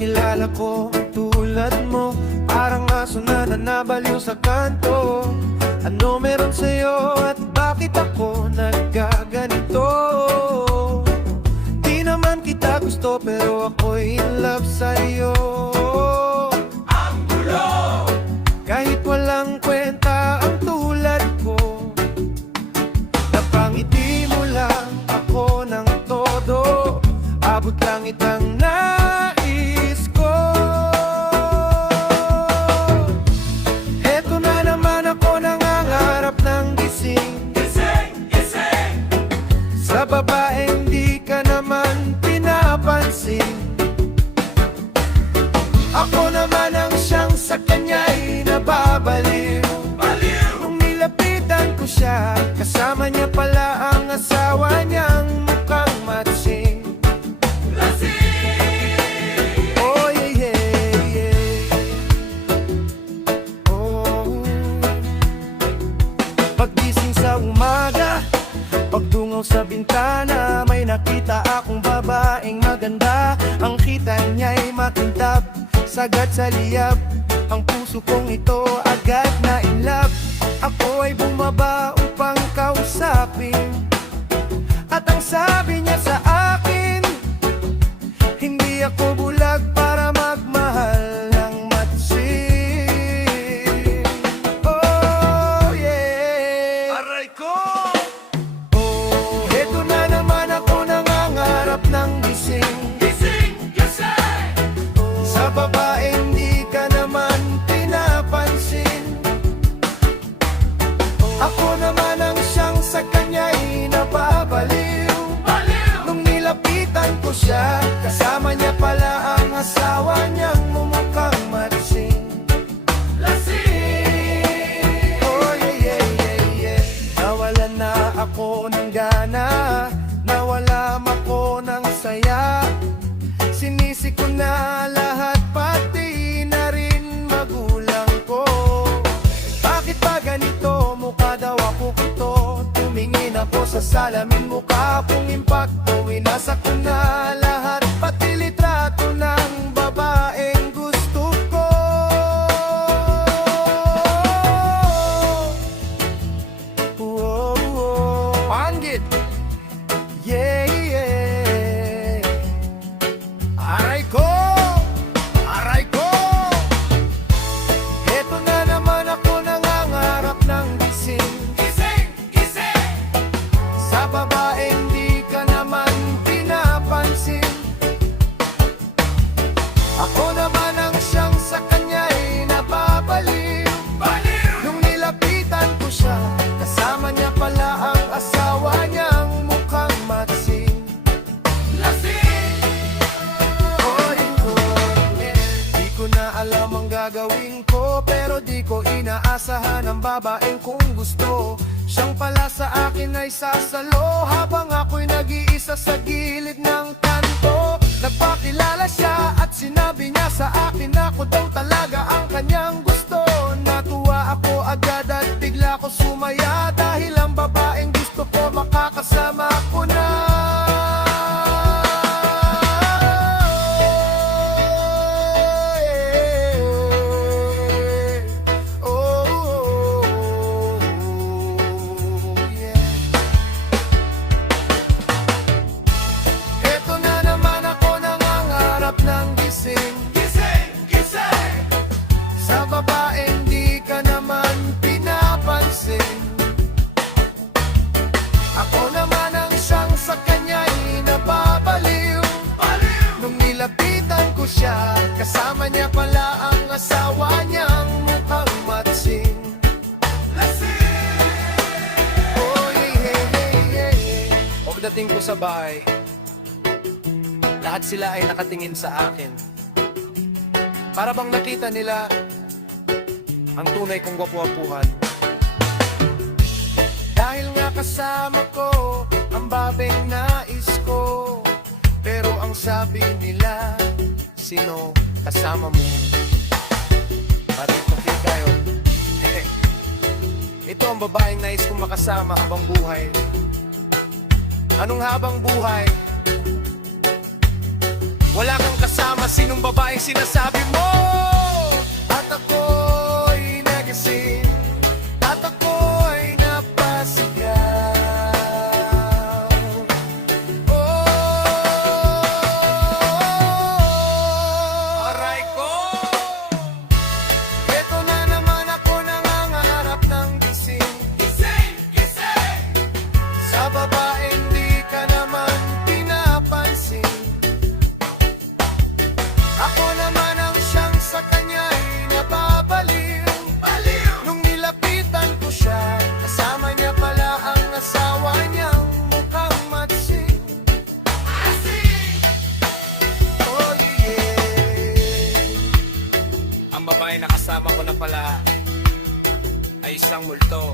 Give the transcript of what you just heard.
makilala ko ang tulad mo. Parang aso na nanabaliw sa kanto. Ano meron sa'yo at bakit ako nagkaganito? Di naman kita gusto pero ako'y in love sa'yo. Ang gulo! Kahit walang kwenta ang tulad ko, napangiti mo lang ako ng todo. Abot langit ang nais ko. Eto na naman ako nangangarap ng gising. Gising, gising. Sa babaeng di ka naman pinapansin. Ako naman ang siyang sa kanya'y nababaliw. Baliw. Nung nilapitan ko siya, kasama niya pala ang asawa niyang mukhang matsing. Oh yeah, yeah, yeah. Oh. Paggising sa umaga, pagdungaw sa bintana, may nakita akong babaeng maganda. Ang kita niya'y makintab, sagad sa liyab. Ang puso kong ito agad na in love. Ako ay bumaba upang kausapin, at ang sabi niya sa akin, hindi ako bulag para magmahal ng matsing. Oh yeah. Aray ko! Oh, eto na naman ako nangangarap ng gising. Gising, gising! Sa babaeng di ka naman pinapansin. Ako naman ang siyang sa kanya'y nababaliw. Nung nilapitan ko siya, kasama niya pala ang asawa niyang mumukhang matsing. Lasing! Oh yeah, yeah, yeah, yeah. Nawalan na ako ng gana, nawalan ako ng saya. Sinisi ko na lahat, pati na rin magulang ko. Bakit ba ganito? Mukha daw ako kito. Tumingin ako sa salamin, mukha akong impacto. Winasa ko na lahat, pati litrato ng babaeng gusto ko. Oh, oh. Panggit! Yeah, yeah. Aray ko! Aray ko! Eto na naman ako nangangarap ng gising. Gising! Gising! Sa babaeng di ka naman pinapansin. Ako naman ang siyang sa kanya'y nababaliw. Baliw! Nung nilapitan ko siya, kasama niya pala ang asawa niyang mukhang matsing. Lasing! Di ko na alam ang gagawin ko, pero di ko inaasahan ang babaeng kung gusto. Siyang pala sa akin ay sasalo, habang ako'y nag-iisa sa gilid ng kanto. Nagpakilala siya at sinabi niya sa akin, ako daw talaga ang kanyang gusto. Natuwa ako agad at bigla ko sumaya, dahil ang babaeng gusto ko makakasama ko na. Kasama niya pala ang asawa niyang mukhang matsing. Lasing! Oh yeah, yeah, yeah, yeah. Pagdating ko sa bahay, lahat sila ay nakatingin sa akin. Para bang nakita nila ang tunay kong gwapuhan. Dahil nga kasama ko ang babeng nais ko, pero ang sabi nila, sino kasama mo? Patit okay kayo. Ito ang babaeng nais kong makasama habang buhay. Anong habang buhay? Wala kang kasama, sinong babaeng sinasabi mo? At ako'y nagising, at ako'y napasigaw. Oh, aray ko! Eto na naman ako nangangarap ng gising. Gising! Gising! Sa babaeng di ka naman pinapansin. Ako naman ang siyang sa kanya'y nababaliw. Baliw! Nung nilapitan ko siya, kasama niya pala ang asawa niyang mukhang matsing. Asing! Oh yeah. Ang babae na kasama ko na pala ay isang multo.